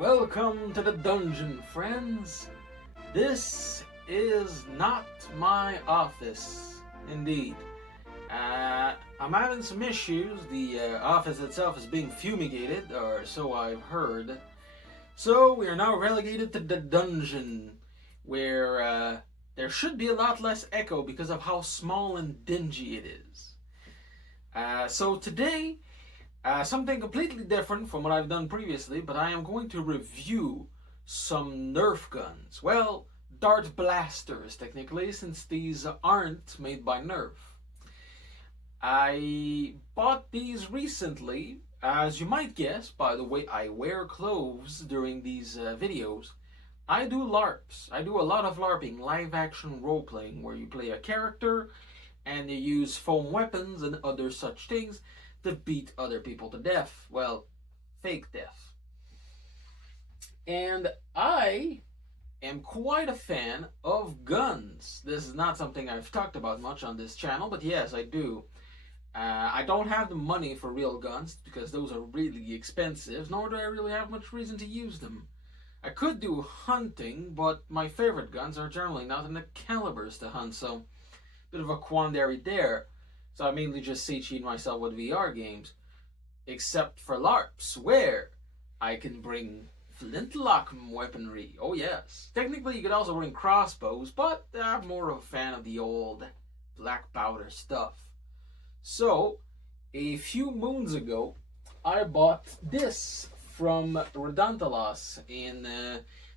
Welcome to the dungeon, friends. This is not my office, indeed. I'm having some issues. The office itself is being fumigated, or so I've heard. So we are now relegated to the dungeon, where there should be a lot less echo because of how small and dingy it is. So today, something completely different from what I've done previously, but I am going to review some Nerf guns. Well, dart blasters, technically, since these aren't made by Nerf. I bought these recently, as you might guess by the way I wear clothes during these videos. I do LARPs. I do a lot of LARPing, live action role playing, where you play a character and you use foam weapons and other such things to beat other people to death. Well, fake death. And I am quite a fan of guns. This is not something I've talked about much on this channel, but yes, I do. I don't have the money for real guns because those are really expensive, nor do I really have much reason to use them. I could do hunting, but my favorite guns are generally not in the calibers to hunt, so bit of a quandary there. So I mainly just satiate myself with VR games, except for LARPs, where I can bring Flintlock weaponry. Oh yes. Technically you could also bring crossbows, but I'm more of a fan of the old black powder stuff. So, a few moons ago, I bought this from Redontalos in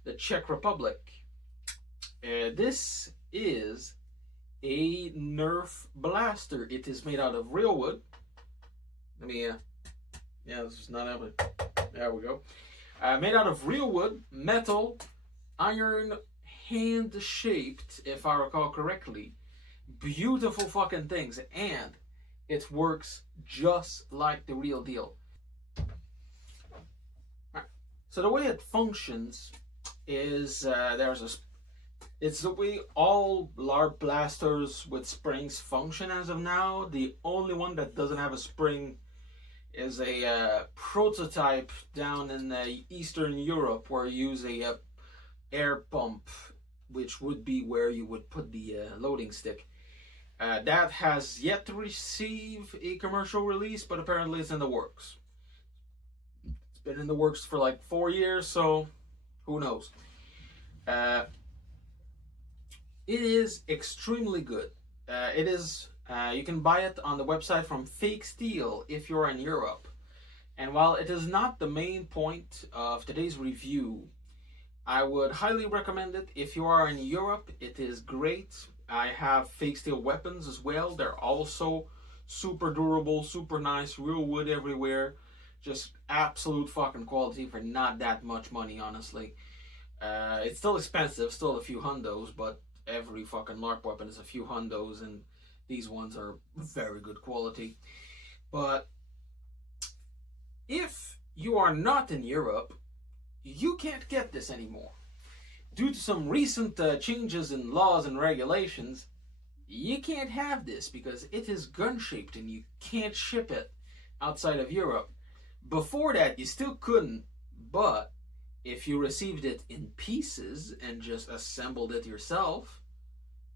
the Czech Republic. This is a Nerf blaster. It is made out of real wood. Let me, yeah, this is not happening. There we go. Made out of real wood, metal, iron, hand-shaped, if I recall correctly. Beautiful fucking things, and it works just like the real deal. Right. So the way it functions is it's the way all LARP blasters with springs function as of now. The only one that doesn't have a spring is a prototype down in Eastern Europe, where you use a air pump, which would be where you would put the loading stick. That has yet to receive a commercial release, but apparently it's in the works. It's been in the works for like 4 years, so who knows. It is extremely good. It is. You can buy it on the website from Fake Steel if you're in Europe. And while it is not the main point of today's review, I would highly recommend it if you are in Europe. It is great. I have Fake Steel weapons as well. They're also super durable, super nice, real wood everywhere. Just absolute fucking quality for not that much money, honestly. It's still expensive, still a few hundos, but every fucking LARP weapon is a few hundos, and these ones are very good quality. But if you are not in Europe, you can't get this anymore. Due to some recent changes in laws and regulations, you can't have this because it is gun-shaped and you can't ship it outside of Europe. Before that, you still couldn't, but if you received it in pieces and just assembled it yourself,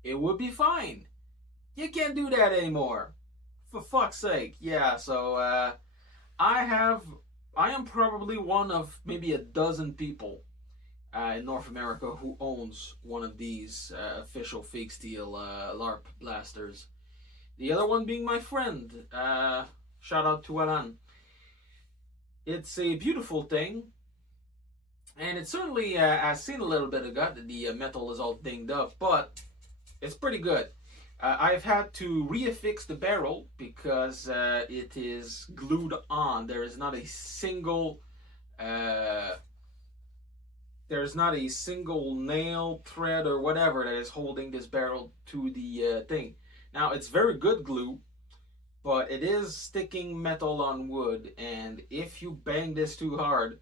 it would be fine. You can't do that anymore. For fuck's sake. Yeah, so I am probably one of maybe a dozen people in North America who owns one of these official Fake Steel LARP blasters. The other one being my friend. Shout out to Alan. It's a beautiful thing. And it certainly has seen a little bit of gut. The metal is all dinged up, but it's pretty good. I've had to reaffix the barrel because it is glued on. There is not a single nail, thread, or whatever that is holding this barrel to the thing. Now, it's very good glue, but it is sticking metal on wood, and if you bang this too hard,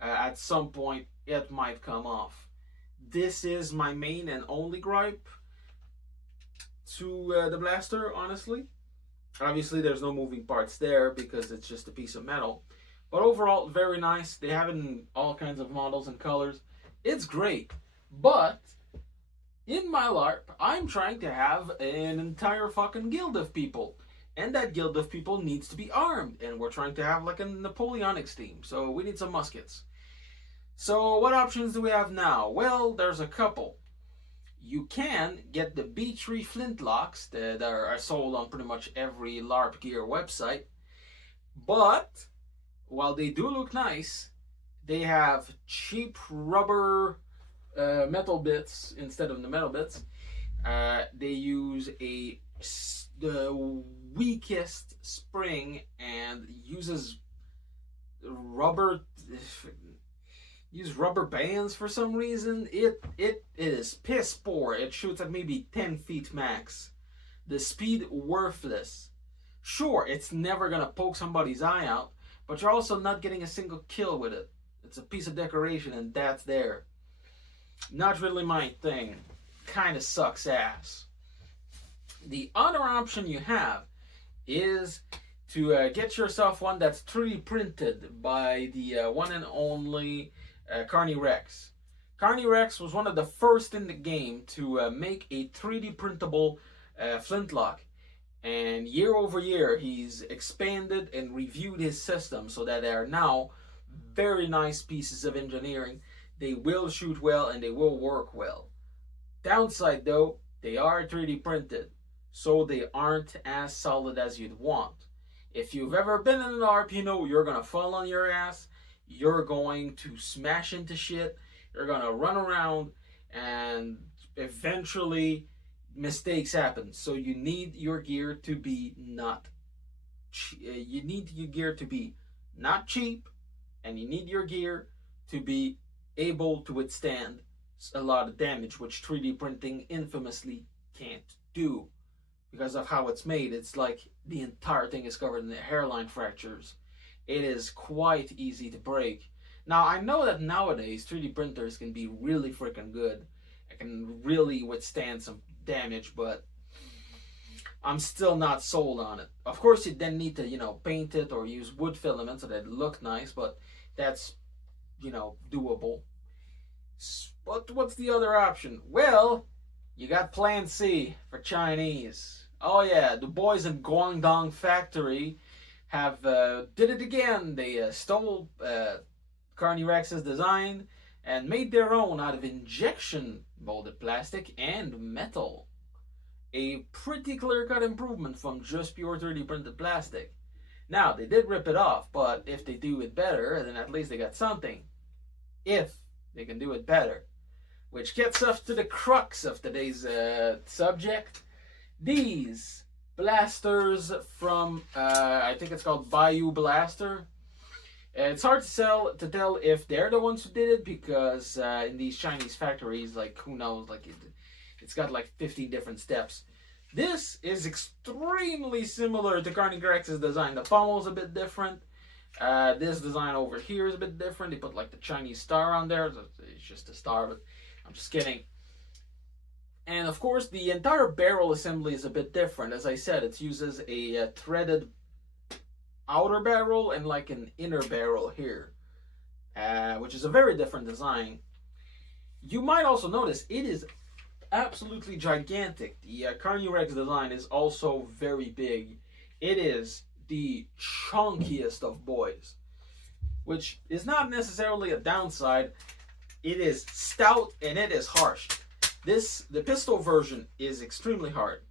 at some point it might come off. This is my main and only gripe to the blaster, honestly. Obviously there's no moving parts there because it's just a piece of metal, But overall, very nice. They have it in all kinds of models and colors. It's great. But in my LARP, I'm trying to have an entire fucking guild of people. And that guild of people needs to be armed. And we're trying to have like a Napoleonic team. So we need some muskets. So what options do we have now? Well, there's a couple. You can get the B3 Flintlocks that are sold on pretty much every LARP gear website. But while they do look nice, they have cheap rubber metal bits instead of the metal bits. They use the weakest spring and uses rubber bands for some reason. It is piss poor. It shoots at maybe 10 feet max. The speed worthless. Sure, it's never gonna poke somebody's eye out, but you're also not getting a single kill with it. It's a piece of decoration and that's there. Not really my thing. Kinda sucks ass. The other option you have is to get yourself one that's 3D printed by the one and only Carney Rex. Carney Rex was one of the first in the game to make a 3D printable Flintlock. And year over year, he's expanded and reviewed his system so that they are now very nice pieces of engineering. They will shoot well and they will work well. Downside though, they are 3D printed, so they aren't as solid as you'd want. If you've ever been in an LARP, you know you're gonna fall on your ass, you're going to smash into shit, you're gonna run around, and eventually mistakes happen. So you need your gear to be not cheap, and you need your gear to be able to withstand a lot of damage, which 3D printing infamously can't do because of how it's made. It's like the entire thing is covered in hairline fractures. It is quite easy to break. Now, I know that nowadays 3D printers can be really freaking good. It can really withstand some damage, but I'm still not sold on it. Of course, you then need to, paint it or use wood filament so that it look nice, but that's, doable. But what's the other option? Well, you got Plan C for Chinese. Oh yeah, the boys in Guangdong factory have did it again. They stole Carney Rex's design and made their own out of injection molded plastic and metal. A pretty clear-cut improvement from just pure 3D printed plastic. Now, they did rip it off, but if they do it better, then at least they got something. If they can do it better. Which gets us to the crux of today's subject. These blasters from, I think it's called Bayou Blaster. It's hard to tell if they're the ones who did it, because in these Chinese factories, like, who knows, like, it's got like 15 different steps. This is extremely similar to Carney Rex's design. The pommel's a bit different. This design over here is a bit different. They put like the Chinese star on there. It's just a star, but I'm just kidding. And of course, the entire barrel assembly is a bit different. As I said, it uses a threaded outer barrel and like an inner barrel here, which is a very different design. You might also notice it is absolutely gigantic. The Carney Rex design is also very big. It is the chunkiest of boys, which is not necessarily a downside. It is stout and it is harsh. The pistol version is extremely hard.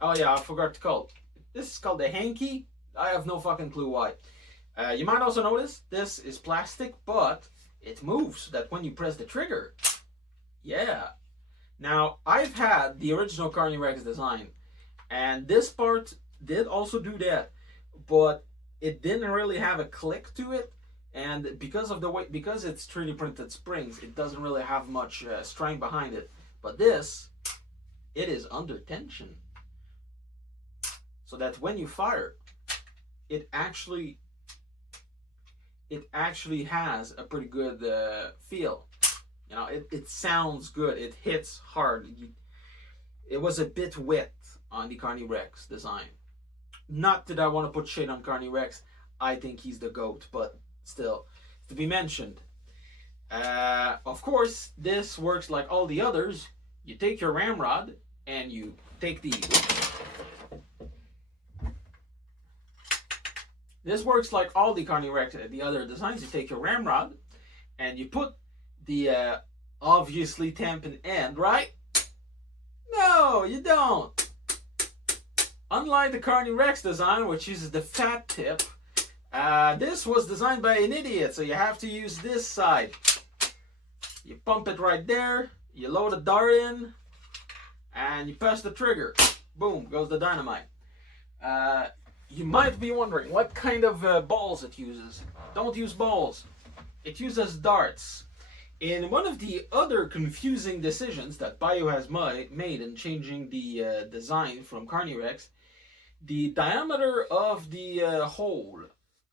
Oh yeah, I forgot to call it. This is called the Hanke. I have no fucking clue why. You might also notice this is plastic, but it moves so that when you press the trigger, yeah. Now, I've had the original Carney Rex design, and this part did also do that, but it didn't really have a click to it, and because it's 3D printed springs, it doesn't really have much strength behind it. But this, it is under tension, so that when you fire, it actually has a pretty good feel. It sounds good. It hits hard. It was a bit wet on the Carney Rex design. Not that I want to put shade on Carney Rex. I think he's the GOAT, but still to be mentioned. Of course, this works like all the others. You take your ramrod and you take the. This works like all the Carney-Rex, the other designs. You take your ramrod and you put the obviously tampon end, right? No, you don't. Unlike the Carney-Rex design, which uses the fat tip, this was designed by an idiot, so you have to use this side. You pump it right there, you load a dart in, and you press the trigger. Boom, goes the dynamite. You might be wondering what kind of balls it uses. Don't use balls. It uses darts. In one of the other confusing decisions that Bio has made in changing the design from Carney-Rex, the diameter of the hole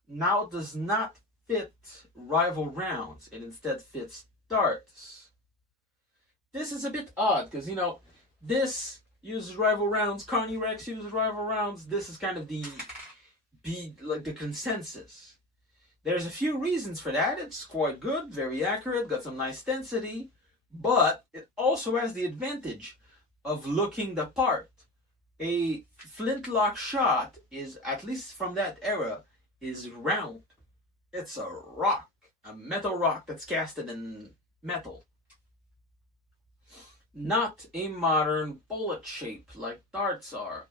now does not fit rival rounds. It instead fits darts. This is a bit odd because, you know, this uses rival rounds, Carney-Rex uses rival rounds. This is kind of the consensus. There's a few reasons for that. It's quite good, very accurate, got some nice density, but it also has the advantage of looking the part. A Flintlock shot is, at least from that era, is round. It's a rock, a metal rock that's casted in metal. Not a modern bullet shape like darts are.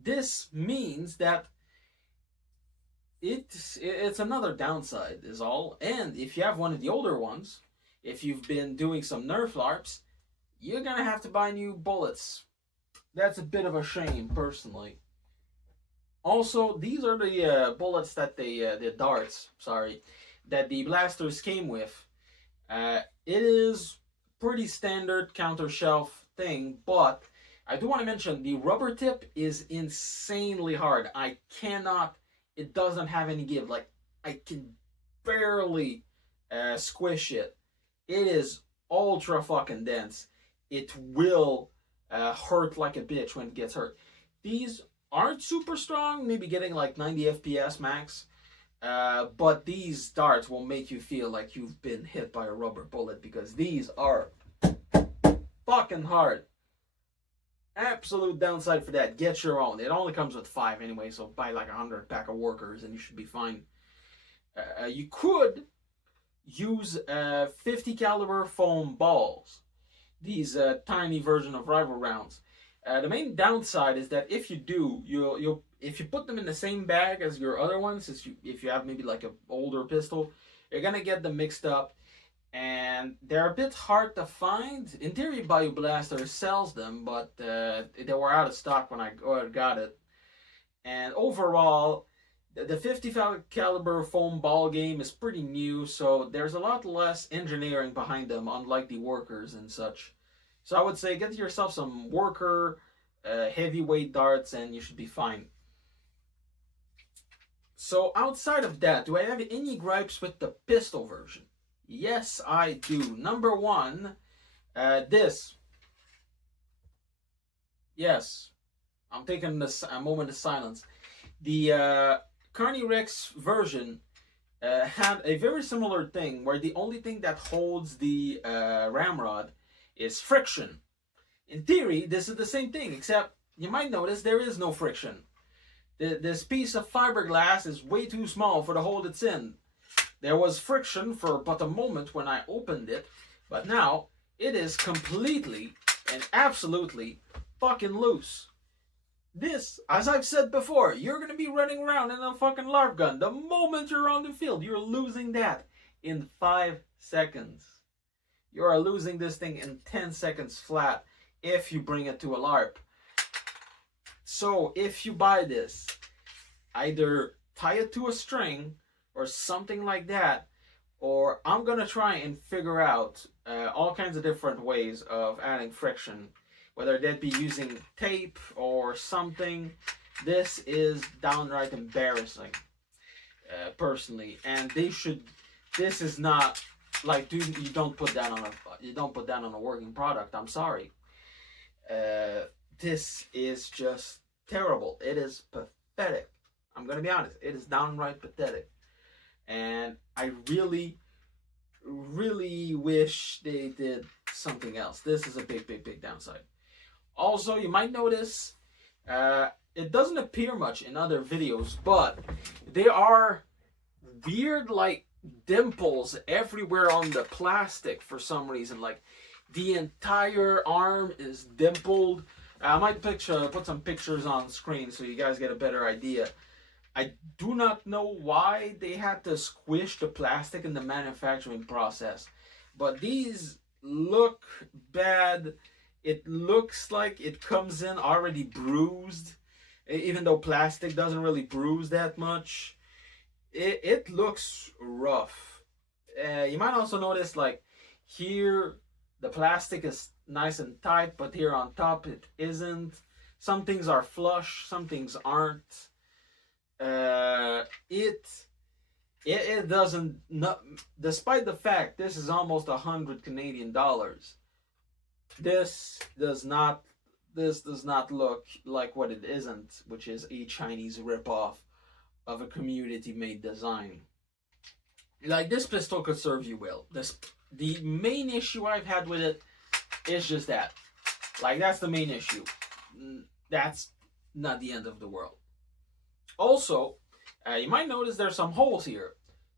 This means that it's another downside is all. And if you have one of the older ones, if you've been doing some Nerf LARPs, you're gonna have to buy new bullets. That's a bit of a shame, personally. Also, these are the bullets that the darts, sorry, that the blasters came with. It is pretty standard counter shelf thing, but I do want to mention the rubber tip is insanely hard. It doesn't have any give. Like, I can barely squish it. It is ultra fucking dense. It will hurt like a bitch when it gets hurt. These aren't super strong, maybe getting like 90 FPS max. But these darts will make you feel like you've been hit by a rubber bullet because these are fucking hard. Absolute downside for that. Get your own. It only comes with 5 anyway, so buy like 100 pack of workers and you should be fine. You could use 50 caliber foam balls. These tiny version of rival rounds. The main downside is that if you do, if you put them in the same bag as your other ones, if you have maybe like an older pistol, you're gonna get them mixed up, and they're a bit hard to find. In theory, Bayou Blaster sells them, but they were out of stock when I got it. And overall, the 50 caliber foam ball game is pretty new, so there's a lot less engineering behind them, unlike the workers and such. So I would say get yourself some worker, heavyweight darts, and you should be fine. So outside of that, do I have any gripes with the pistol version? Yes, I do. Number one, this. Yes, I'm taking a moment of silence. The Carney-Rex version had a very similar thing where the only thing that holds the ramrod is friction. In theory, this is the same thing, except you might notice there is no friction. This piece of fiberglass is way too small for the hole it's in. There was friction for but a moment when I opened it, but now it is completely and absolutely fucking loose. This, as I've said before, you're going to be running around in a fucking LARP gun. The moment you're on the field, you're losing that in 5 seconds. You are losing this thing in 10 seconds flat if you bring it to a LARP. So if you buy this, either tie it to a string or something like that, or I'm going to try and figure out all kinds of different ways of adding friction, whether that be using tape or something. This is downright embarrassing, personally, and this is not like, dude, you don't put that on a working product. I'm sorry. This is just terrible. It is pathetic. I'm gonna be honest. It is downright pathetic. and I really, really wish they did something else. This is a big, big, big downside. Also, you might notice it doesn't appear much in other videos, but there are weird like dimples everywhere on the plastic for some reason. Like the entire arm is dimpled. I might put some pictures on screen so you guys get a better idea. I do not know why they had to squish the plastic in the manufacturing process, but these look bad. It looks like it comes in already bruised, even though plastic doesn't really bruise that much. It looks rough. You might also notice like here the plastic is nice and tight, but here on top it isn't. Some things are flush, some things aren't. It doesn't, despite the fact this is almost 100 Canadian dollars. This does not look like what it isn't, which is a Chinese ripoff of a community-made design. Like, this pistol could serve you well. The main issue I've had with it is just that. Like, that's the main issue. That's not the end of the world. Also, you might notice there's some holes here.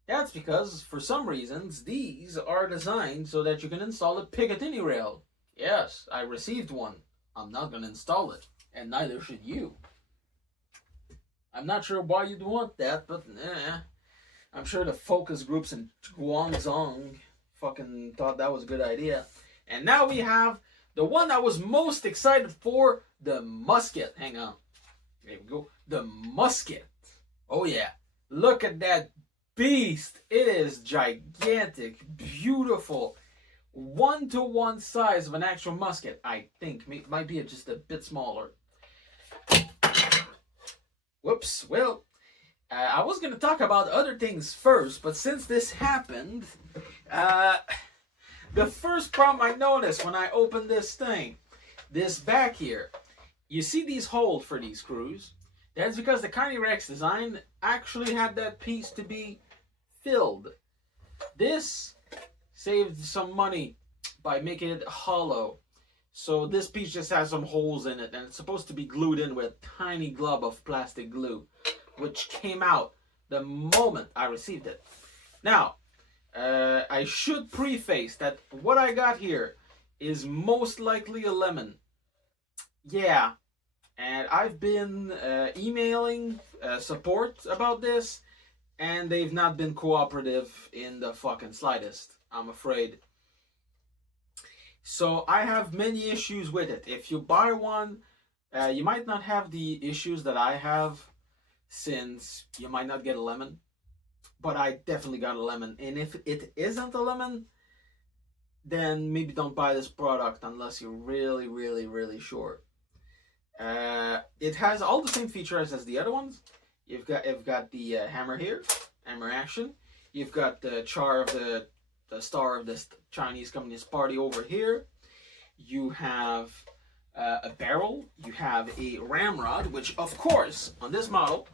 That's because, for some reasons, these are designed so that you can install a Picatinny rail. Yes, I received one. I'm not going to install it, and neither should you. I'm not sure why you'd want that, but I'm sure the focus groups in Guangzhou fucking thought that was a good idea. And now we have the one I was most excited for, the musket. Hang on. There we go. The musket. Oh yeah. Look at that beast. It is gigantic, beautiful. 1-to-1 size of an actual musket. I think might be just a bit smaller. Whoops. Well, I was going to talk about other things first, but since this happened, the first problem I noticed when I opened this thing, this back here, you see these holes for these screws. That's because the Carney Rex design actually had that piece to be filled. This saved some money by making it hollow. So this piece just has some holes in it, and it's supposed to be glued in with a tiny glob of plastic glue, which came out the moment I received it. Now, I should preface that what I got here is most likely a lemon. Yeah, and I've been emailing support about this, and they've not been cooperative in the fucking slightest, I'm afraid. So I have many issues with it. If you buy one, you might not have the issues that I have, since you might not get a lemon. But I definitely got a lemon. And if it isn't a lemon, then maybe don't buy this product unless you're really, really, really sure. It has all the same features as the other ones. You've got the hammer here, hammer action. You've got the char of the star of this Chinese Communist Party over here. You have a barrel. You have a ramrod, which of course on this model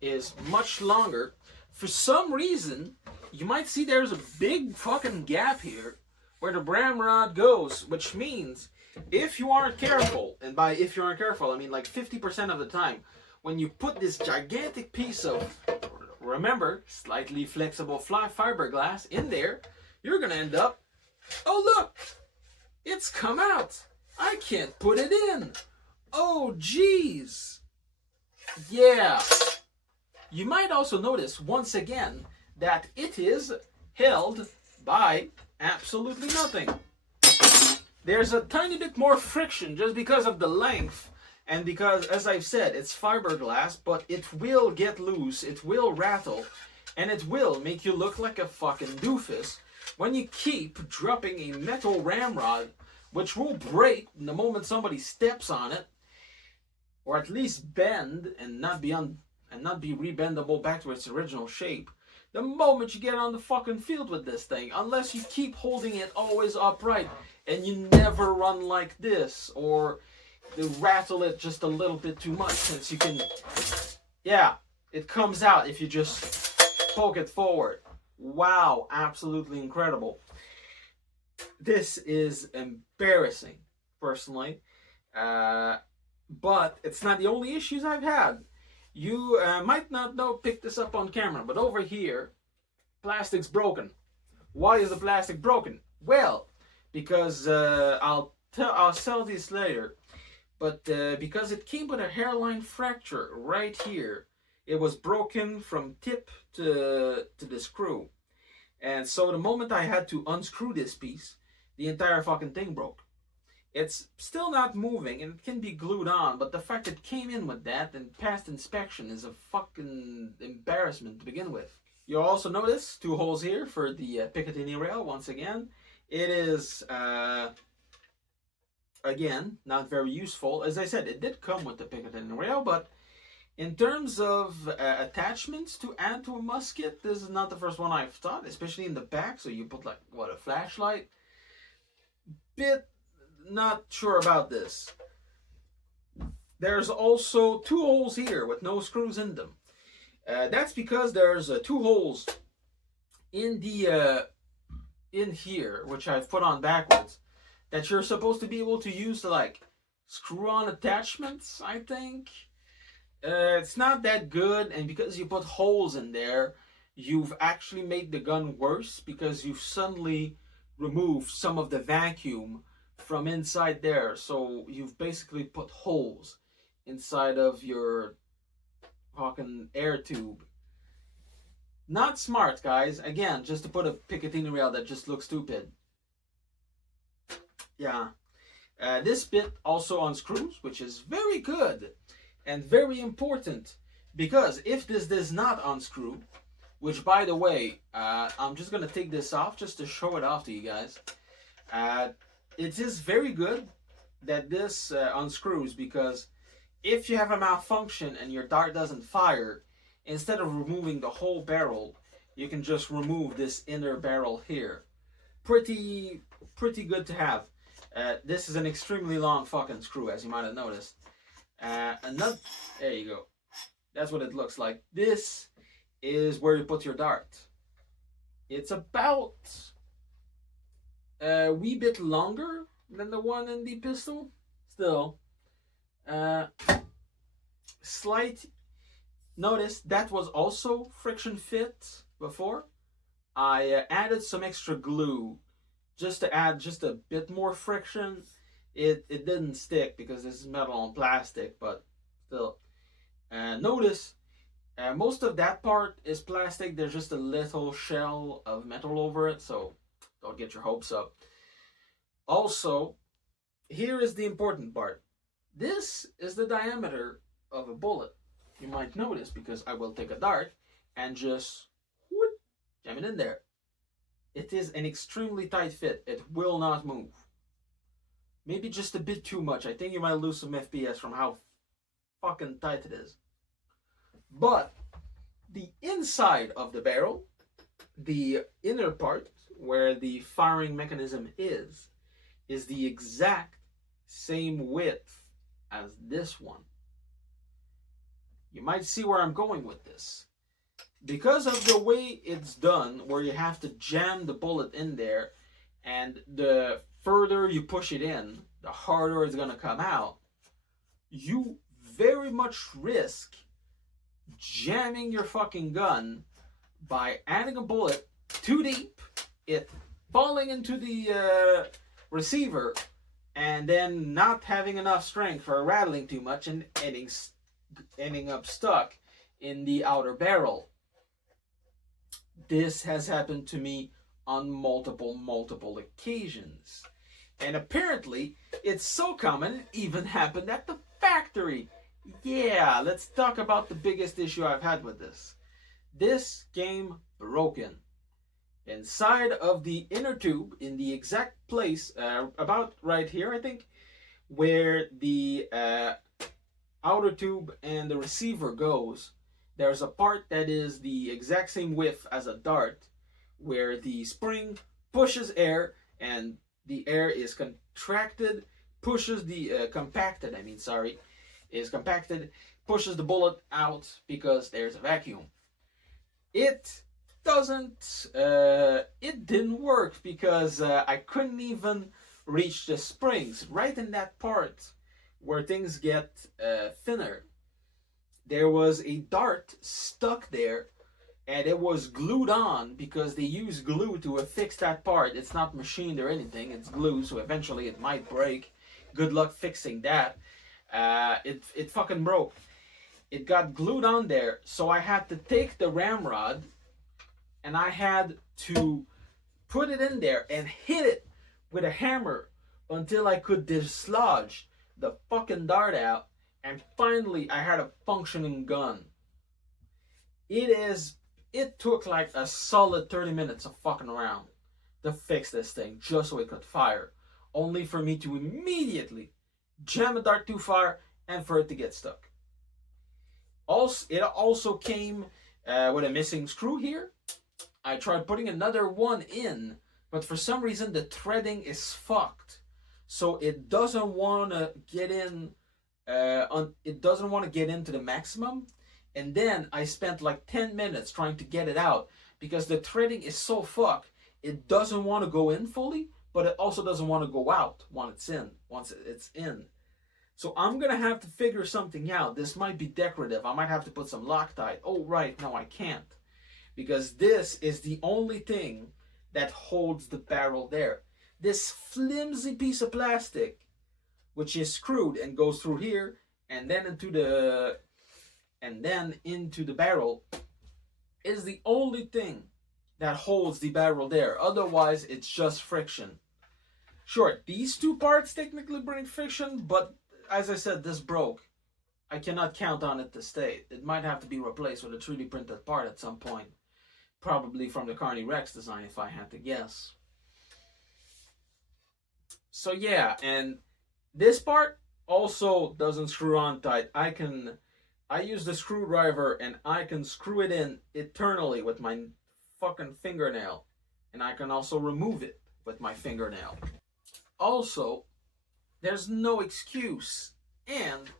is much longer. For some reason, you might see there's a big fucking gap here where the ramrod goes, which means if you aren't careful, and by if you aren't careful, I mean like 50% of the time, when you put this gigantic piece of, remember, slightly flexible fiberglass in there, you're going to end up, oh look, it's come out. I can't put it in. Oh geez. Yeah. You might also notice, once again, that it is held by absolutely nothing. There's a tiny bit more friction just because of the length, and because, as I've said, it's fiberglass, but it will get loose, it will rattle, and it will make you look like a fucking doofus when you keep dropping a metal ramrod, which will break the moment somebody steps on it, or at least bend and not be rebendable back to its original shape the moment you get on the fucking field with this thing, unless you keep holding it always upright and you never run like this, or you rattle it just a little bit too much, since you can, yeah, it comes out if you just poke it forward. Wow, absolutely incredible. This is embarrassing, personally. But it's not the only issues I've had. You might not know, pick this up on camera, but over here, plastic's broken. Why is the plastic broken? Well, because I'll sell this later. But because it came with a hairline fracture right here, it was broken from tip to the screw. And so the moment I had to unscrew this piece, the entire fucking thing broke. It's still not moving and it can be glued on, but the fact it came in with that and passed inspection is a fucking embarrassment to begin with. You'll also notice 2 holes here for the Picatinny rail once again. It is, again, not very useful. As I said, it did come with the Picatinny rail, but in terms of attachments to add to a musket, this is not the first one I've thought, especially in the back. So you put like, what, a flashlight? Bit not sure about this. There's also 2 holes here with no screws in them. That's because there's 2 holes in the in here, which I've put on backwards, that you're supposed to be able to use to like screw on attachments, I think. It's not that good, and because you put holes in there, you've actually made the gun worse because you've suddenly removed some of the vacuum from inside there. So you've basically put holes inside of your fucking air tube. Not smart, guys. Again, just to put a Picatinny rail that just looks stupid. Yeah. This bit also unscrews, which is very good and very important, because if this does not unscrew, which by the way, I'm just gonna take this off just to show it off to you guys. It is very good that this unscrews, because if you have a malfunction and your dart doesn't fire, instead of removing the whole barrel, you can just remove this inner barrel here. Pretty good to have. This is an extremely long fucking screw, as you might have noticed. Another, there you go. That's what it looks like. This is where you put your dart. It's about a wee bit longer than the one in the pistol. Still, slight. Notice that was also friction fit before. I added some extra glue just to add just a bit more friction. It didn't stick because this is metal on plastic, but still. Notice most of that part is plastic. There's just a little shell of metal over it, so don't get your hopes up. Also, here is the important part. This is the diameter of a bullet. You might notice, because I will take a dart and just whoop, jam it in there. It is an extremely tight fit. It will not move. Maybe just a bit too much. I think you might lose some FPS from how fucking tight it is. But the inside of the barrel, the inner part where the firing mechanism is the exact same width as this one. You might see where I'm going with this. Because of the way it's done, where you have to jam the bullet in there, and the further you push it in, the harder it's going to come out, you very much risk jamming your fucking gun by adding a bullet too deep, it falling into the receiver, and then not having enough strength or rattling too much and ending up stuck in the outer barrel. This has happened to me on multiple occasions. And apparently, it's so common, it even happened at the factory. Yeah, let's talk about the biggest issue I've had with this. This game broken. Inside of the inner tube, in the exact place, about right here, I think, where the outer tube and the receiver goes, there's a part that is the exact same width as a dart, where the spring pushes air and the air is contracted, pushes the compacted, is compacted, pushes the bullet out because there's a vacuum. It it didn't work because I couldn't even reach the springs. Right in that part where things get thinner, there was a dart stuck there, and it was glued on because they use glue to affix that part. It's not machined or anything, it's glue, so eventually it might break. Good luck fixing that. It fucking broke. It got glued on there, so I had to take the ramrod and I had to put it in there and hit it with a hammer until I could dislodge the fucking dart out, and finally I had a functioning gun. It took like a solid 30 minutes of fucking around to fix this thing just so it could fire, only for me to immediately jam a dart too far and for it to get stuck. Also, it also came with a missing screw here. I tried putting another one in, but for some reason the threading is fucked, so it doesn't want to get in. It doesn't want to get into the maximum. And then I spent like 10 minutes trying to get it out because the threading is so fucked. It doesn't want to go in fully, but it also doesn't want to go out once it's in. So I'm gonna have to figure something out. This might be decorative. I might have to put some Loctite. Oh right, no I can't, because this is the only thing that holds the barrel there. This flimsy piece of plastic, which is screwed and goes through here and then into the barrel, is the only thing that holds the barrel there. Otherwise, it's just friction. Sure, these two parts technically bring friction, but as I said, this broke. I cannot count on it to stay. It might have to be replaced with a 3D printed part at some point. Probably from the Carney Rex design, if I had to guess. So yeah, and this part also doesn't screw on tight. I use the screwdriver and I can screw it in eternally with my fucking fingernail. And I can also remove it with my fingernail. Also, there's no excuse. And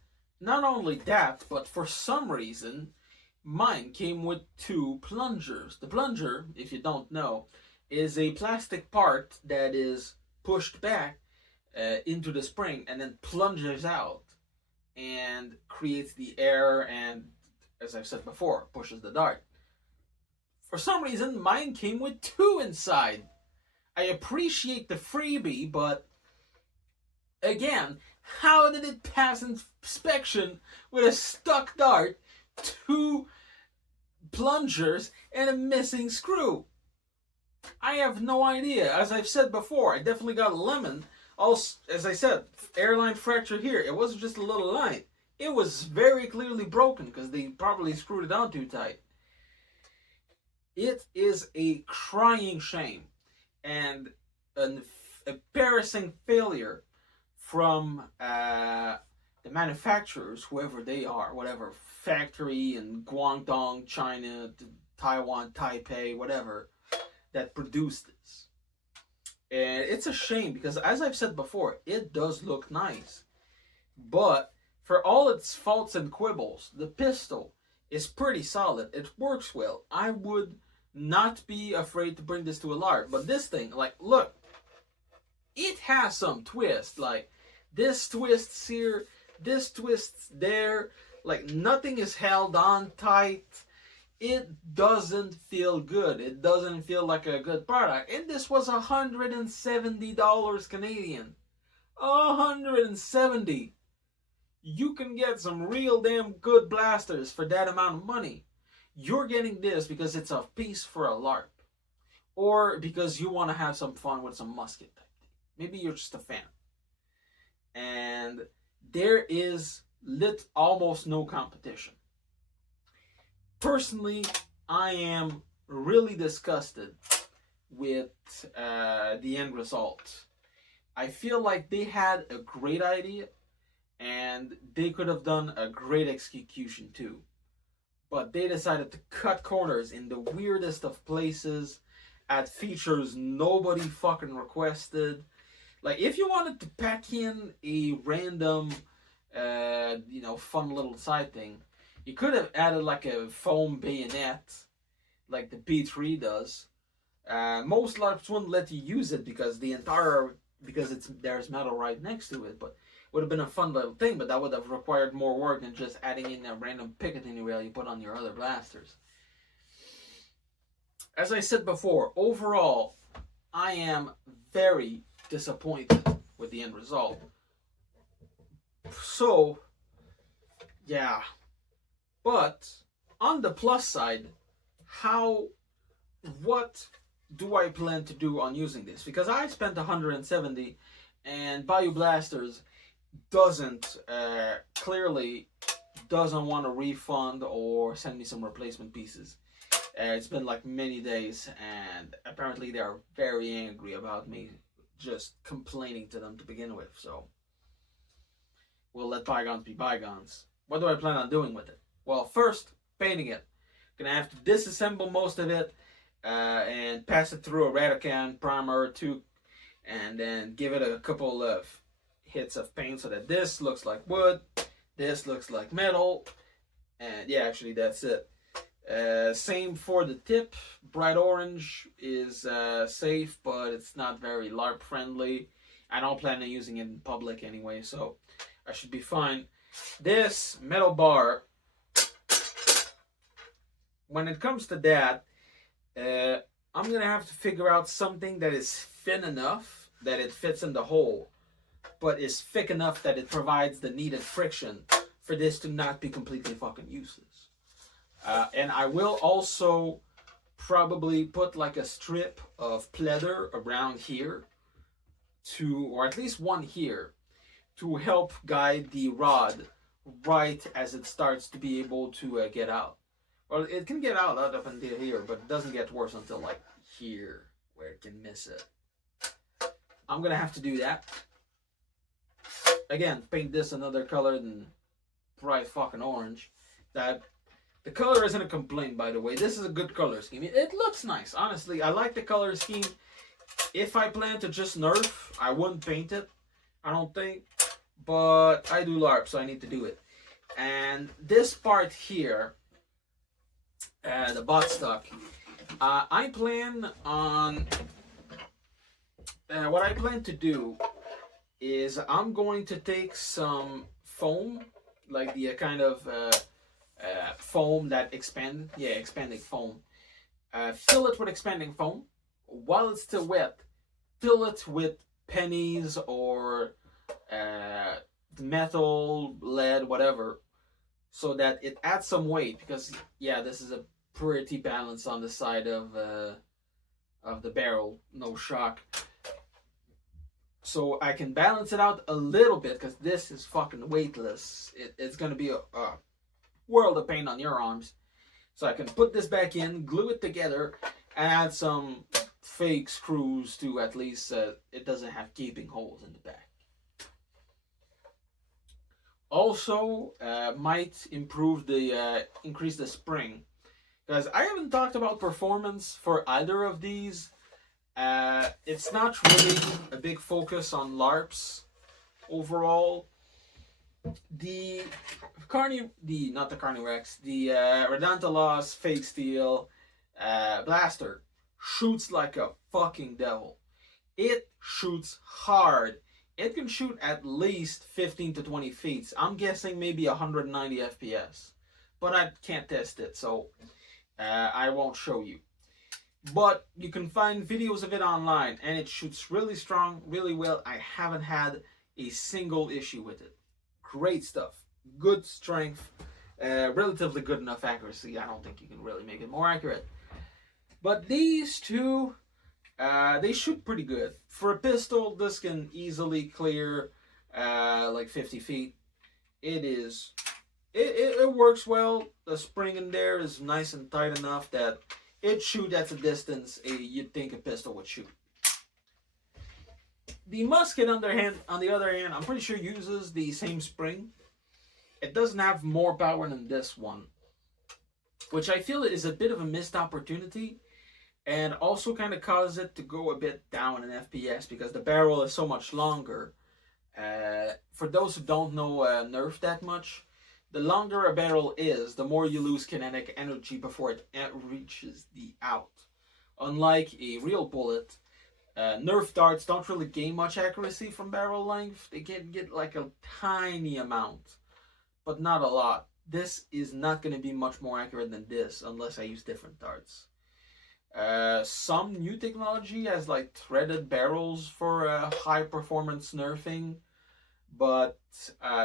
not only that, but for some reason, mine came with two plungers. The plunger, if you don't know, is a plastic part that is pushed back into the spring and then plunges out and creates the air and, as I've said before, pushes the dart. For some reason, mine came with two inside. I appreciate the freebie, but again, how did it pass inspection with a stuck dart, two plungers, and a missing screw? I have no idea. As I've said before, I definitely got a lemon. Also, as I said, airline fracture here. It wasn't just a little line. It was very clearly broken because they probably screwed it on too tight. It is a crying shame and an embarrassing failure from the manufacturers, whoever they are, whatever factory in Guangdong, China, Taiwan, Taipei, whatever, that produced this. And it's a shame because, as I've said before, it does look nice. But for all its faults and quibbles, the pistol is pretty solid. It works well. I would not be afraid to bring this to a LARP. But this thing, like, look, it has some twist. Like, this twists here, this twists there. Like, nothing is held on tight. It doesn't feel good. It doesn't feel like a good product. And this was $170 Canadian. $170. You can get some real damn good blasters for that amount of money. You're getting this because it's a piece for a LARP. Or because you want to have some fun with some musket type thing. Maybe you're just a fan. And there is almost no competition. Personally, I am really disgusted with the end result. I feel like they had a great idea and they could have done a great execution too. But they decided to cut corners in the weirdest of places, add features nobody fucking requested. Like, if you wanted to pack in a random, fun little side thing, you could have added like a foam bayonet like the B3 does. Most LARPs wouldn't let you use it because there's metal right next to it, but it would have been a fun little thing, but that would have required more work than just adding in a random picketing rail you put on your other blasters. As I said before, overall, I am very disappointed with the end result. So, yeah. But, on the plus side, what do I plan to do on using this? Because I spent 170, and Bayou Blasters clearly doesn't want a refund or send me some replacement pieces. It's been like many days, and apparently they are very angry about me just complaining to them to begin with. So we'll let bygones be bygones. What do I plan on doing with it? Well, first, painting it. Gonna have to disassemble most of it and pass it through a Radican primer or two, and then give it a couple of hits of paint so that this looks like wood, this looks like metal, and yeah, actually that's it. Same for the tip. Bright orange is safe, but it's not very LARP friendly. I don't plan on using it in public anyway, so I should be fine. This metal bar, when it comes to that, I'm gonna have to figure out something that is thin enough that it fits in the hole, but is thick enough that it provides the needed friction for this to not be completely fucking useless. And I will also probably put like a strip of pleather around here or at least one here, to help guide the rod right as it starts to be able to get out. Well, it can get out up until here, but it doesn't get worse until like here, where it can miss it. I'm gonna have to do that. Again, paint this another color than bright fucking orange. The color isn't a complaint, by the way. This is a good color scheme. It looks nice, honestly. I like the color scheme. If I plan to just Nerf, I wouldn't paint it, I don't think. But I do LARP, so I need to do it. And this part here, the bot stock, I plan on... what I plan to do is I'm going to take some foam, like the kind of... foam that expanding foam. Fill it with expanding foam. While it's still wet, fill it with pennies or metal, lead, whatever, so that it adds some weight. Because yeah, this is a pretty balanced on the side of the barrel, no shock. So I can balance it out a little bit, because this is fucking weightless. It's gonna be a world of pain on your arms. So I can put this back in, glue it together, and add some fake screws to at least it doesn't have gaping holes in the back. Also, might improve increase the spring, because I haven't talked about performance for either of these. It's not really a big focus on LARPs overall. The Redantala's fake steel blaster shoots like a fucking devil. It shoots hard. It can shoot at least 15 to 20 feet. I'm guessing maybe 190 FPS. But I can't test it, so I won't show you. But you can find videos of it online, and it shoots really strong, really well. I haven't had a single issue with it. Great stuff. Good strength. Relatively good enough accuracy. I don't think you can really make it more accurate. But these two, they shoot pretty good. For a pistol, this can easily clear like 50 feet. It works well. The spring in there is nice and tight enough that it shoots at a distance you'd think a pistol would shoot. The musket, on the other hand, I'm pretty sure uses the same spring. It doesn't have more power than this one, which I feel is a bit of a missed opportunity, and also kind of causes it to go a bit down in FPS because the barrel is so much longer. For those who don't know Nerf that much, The longer a barrel is, the more you lose kinetic energy before it reaches the out. Unlike a real bullet, Nerf darts don't really gain much accuracy from barrel length. They can get like a tiny amount, but not a lot. This is not going to be much more accurate than this unless I use different darts. Some new technology has like threaded barrels for high performance nerfing, but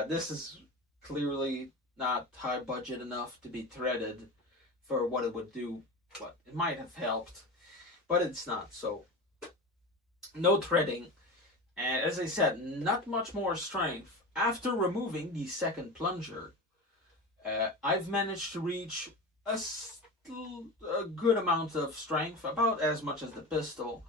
this is clearly not high budget enough to be threaded for what it would do. But it might have helped, but it's not. So no threading, and as I said, not much more strength. After removing the second plunger, I've managed to reach a good amount of strength, about as much as the pistol.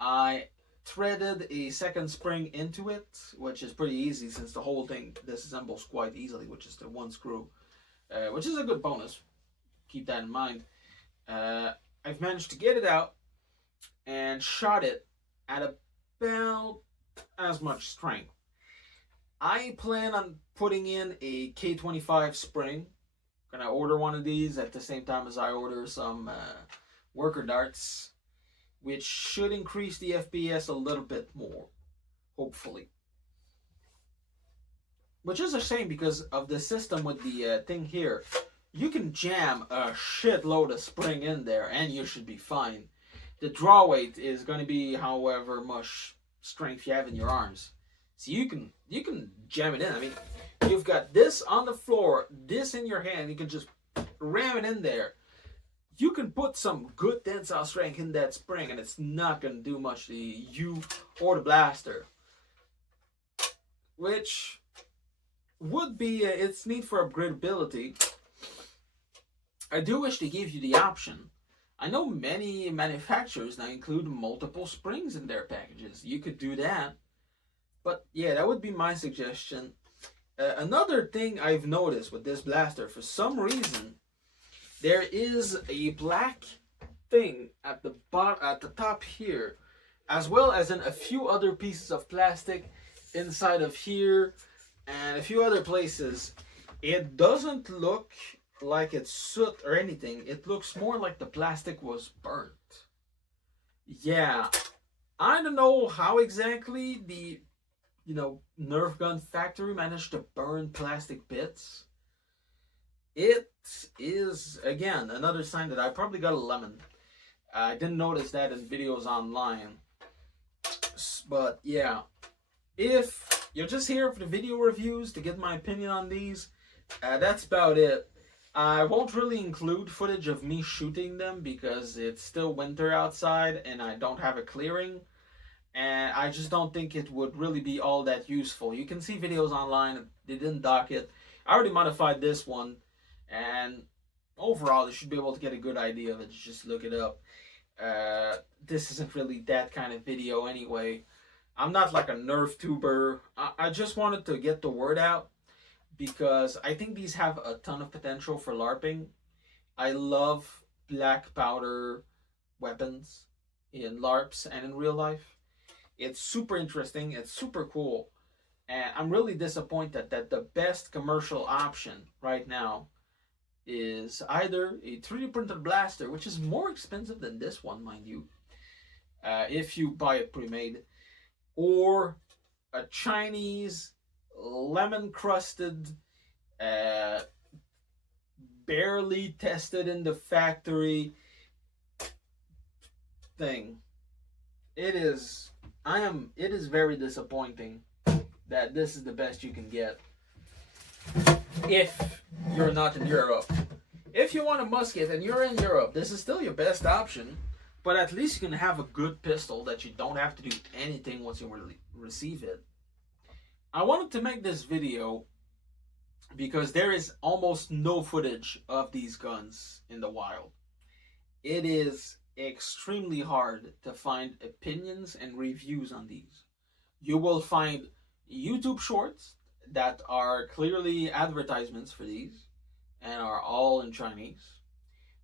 I threaded a second spring into it, which is pretty easy since the whole thing disassembles quite easily, which is the one screw, which is a good bonus. Keep that in mind. I've managed to get it out and shot it at about as much strength. I plan on putting in a K25 spring. Gonna order one of these at the same time as I order some worker darts, which should increase the FPS a little bit more, hopefully. Which is a shame because of the system with the thing here. You can jam a shitload of spring in there and you should be fine. The draw weight is going to be however much strength you have in your arms. So you can jam it in. I mean, you've got this on the floor, this in your hand, you can just ram it in there. You can put some good tensile strength in that spring and it's not going to do much to you or the blaster. Which would be its need for upgradability. I do wish to give you the option. I know many manufacturers now include multiple springs in their packages. You could do that. But yeah, that would be my suggestion. Another thing I've noticed with this blaster, for some reason, there is a black thing at the top here, as well as in a few other pieces of plastic inside of here and a few other places. It doesn't look like it's soot or anything. It looks more like the plastic was burnt. Yeah, I don't know how exactly the Nerf gun factory managed to burn plastic bits. It is, again, another sign that I probably got a lemon. I didn't notice that in videos online. But yeah, if you're just here for the video reviews to get my opinion on these, that's about it. I won't really include footage of me shooting them because it's still winter outside and I don't have a clearing. And I just don't think it would really be all that useful. You can see videos online, they didn't dock it. I already modified this one, and overall you should be able to get a good idea of it. Just look it up. This isn't really that kind of video anyway. I'm not like a Nerf tuber. I just wanted to get the word out because I think these have a ton of potential for LARPing. I love black powder weapons in LARPs and in real life. It's super interesting, it's super cool, and I'm really disappointed that the best commercial option right now is either a 3D printed blaster, which is more expensive than this one, mind you, if you buy it pre-made, or a Chinese lemon-crusted, barely tested in the factory thing. It is very disappointing that this is the best you can get if you're not in Europe. If you want a musket and you're in Europe, this is still your best option, but at least you can have a good pistol that you don't have to do anything once you receive it. I wanted to make this video because there is almost no footage of these guns in the wild. It is extremely hard to find opinions and reviews on these. You will find YouTube shorts that are clearly advertisements for these and are all in Chinese.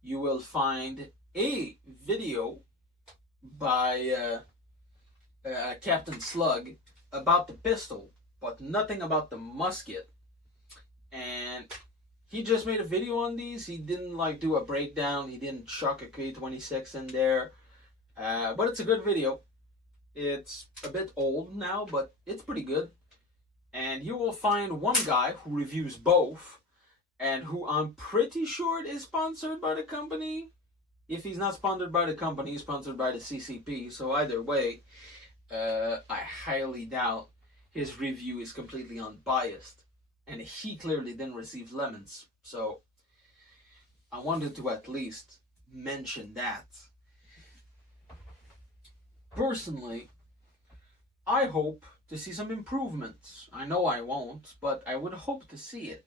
You will find a video by Captain Slug about the pistol, but nothing about the musket. and he just made a video on these. He didn't like do a breakdown. He didn't chuck a K26 in there, but it's a good video. It's a bit old now, but it's pretty good. And you will find one guy who reviews both, and who I'm pretty sure is sponsored by the company. If he's not sponsored by the company, he's sponsored by the CCP. So either way, I highly doubt his review is completely unbiased. And he clearly didn't receive lemons. So I wanted to at least mention that. Personally, I hope to see some improvements. I know I won't, but I would hope to see it.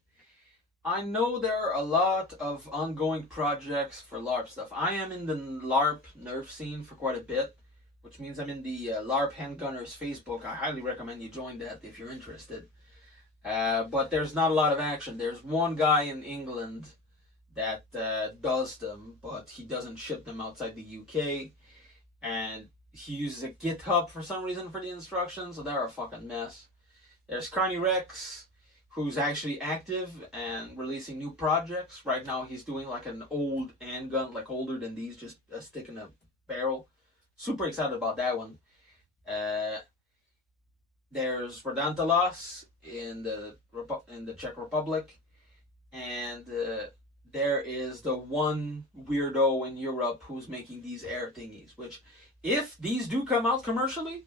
I know there are a lot of ongoing projects for LARP stuff. I am in the LARP Nerf scene for quite a bit, which means I'm in the LARP Handgunners Facebook. I highly recommend you join that if you're interested. But there's not a lot of action. There's one guy in England that does them, but he doesn't ship them outside the UK. And he uses a GitHub for some reason for the instructions, so they're a fucking mess. There's Carney Rex, who's actually active and releasing new projects. Right now he's doing like an old handgun, like older than these, just a stick in a barrel. Super excited about that one. There's Rodantalos in the Czech Republic, and there is the one weirdo in Europe who's making these air thingies, which if these do come out commercially,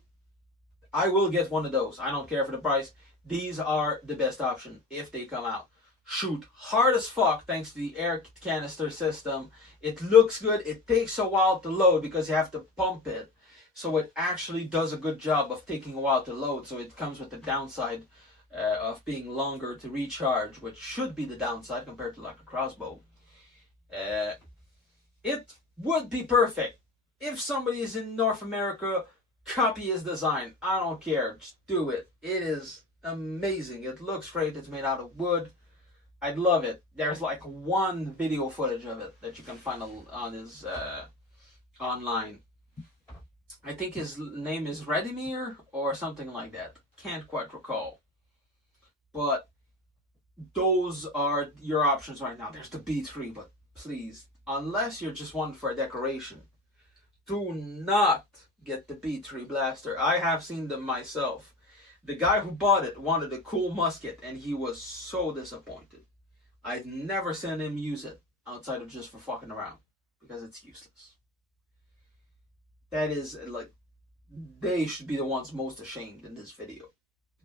I will get one of those. I don't care for the price. These are the best option if they come out. Shoot hard as fuck thanks to the air canister system. It looks good. It takes a while to load because you have to pump it. So it actually does a good job of taking a while to load. So it comes with the downside of being longer to recharge, which should be the downside compared to like a crossbow. It would be perfect. If somebody is in North America, copy his design. I don't care. Just do it. It is amazing. It looks great. It's made out of wood. I'd love it. There's like one video footage of it that you can find on his online. I think his name is Redimir or something like that. Can't quite recall. But those are your options right now. There's the B3, but please, unless you're just one for a decoration, do not get the B3 blaster. I have seen them myself. The guy who bought it wanted a cool musket, and he was so disappointed. I'd never seen him use it outside of just for fucking around, because it's useless. That is, like, they should be the ones most ashamed in this video.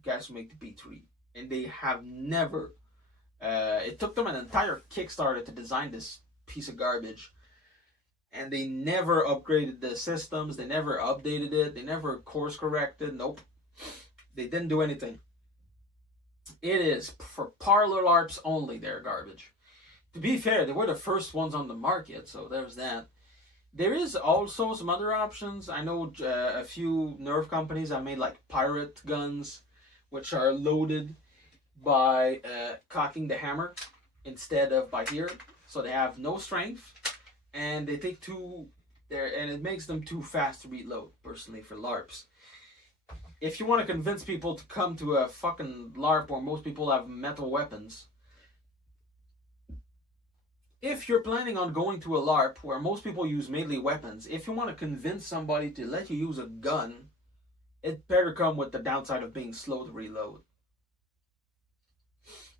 The guys who make the B3. And they have never... it took them an entire Kickstarter to design this piece of garbage. And they never upgraded the systems. They never updated it. They never course corrected. Nope. They didn't do anything. It is for parlor LARPs only, they're garbage. To be fair, they were the first ones on the market, so there's that. There is also some other options. I know a few Nerf companies have made like pirate guns, which are loaded by cocking the hammer instead of by here. So they have no strength. And they take and it makes them too fast to reload, personally, for LARPs. If you want to convince people to come to a fucking LARP where most people have metal weapons, if you're planning on going to a LARP where most people use melee weapons, if you want to convince somebody to let you use a gun, it better come with the downside of being slow to reload.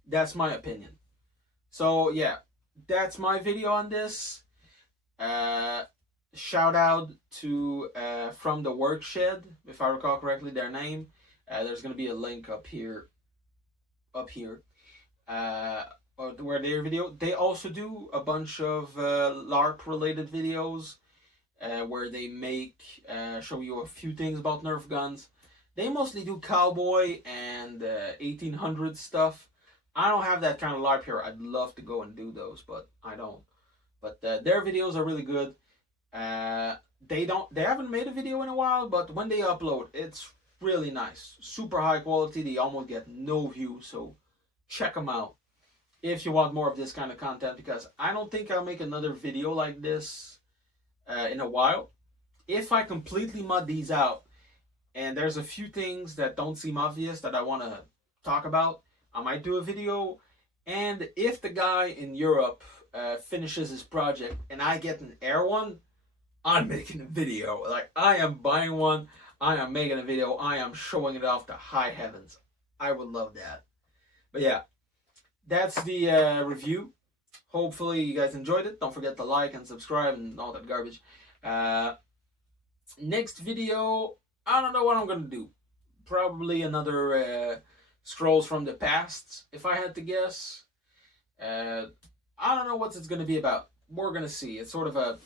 That's my opinion. So yeah, that's my video on this. Shout out to From the Workshed, if I recall correctly, their name. There's going to be a link up here, where their video. They also do a bunch of LARP related videos where they show you a few things about Nerf guns. They mostly do cowboy and 1800s stuff. I don't have that kind of LARP here. I'd love to go and do those, but I don't. But their videos are really good. They haven't made a video in a while, but when they upload, it's really nice. Super high quality. They almost get no views, so check them out if you want more of this kind of content, because I don't think I'll make another video like this in a while. If I completely mud these out, and there's a few things that don't seem obvious that I want to talk about, I might do a video. And if the guy in Europe finishes his project and I get an air one, I'm making a video. Like, I am buying one, I am making a video, I am showing it off to high heavens. I would love that. But yeah, that's the review. Hopefully you guys enjoyed it. Don't forget to like and subscribe and all that garbage. Next video, I don't know what I'm gonna do. Probably another Scrolls from the Past, if I had to guess. I don't know what it's gonna be about. We're gonna see. It's sort of a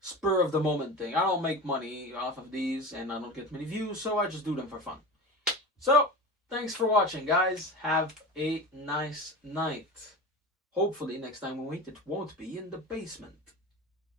spur of the moment thing. I don't make money off of these, and I don't get many views, so I just do them for fun. So, thanks for watching, guys. Have a nice night. Hopefully, next time we meet, it won't be in the basement.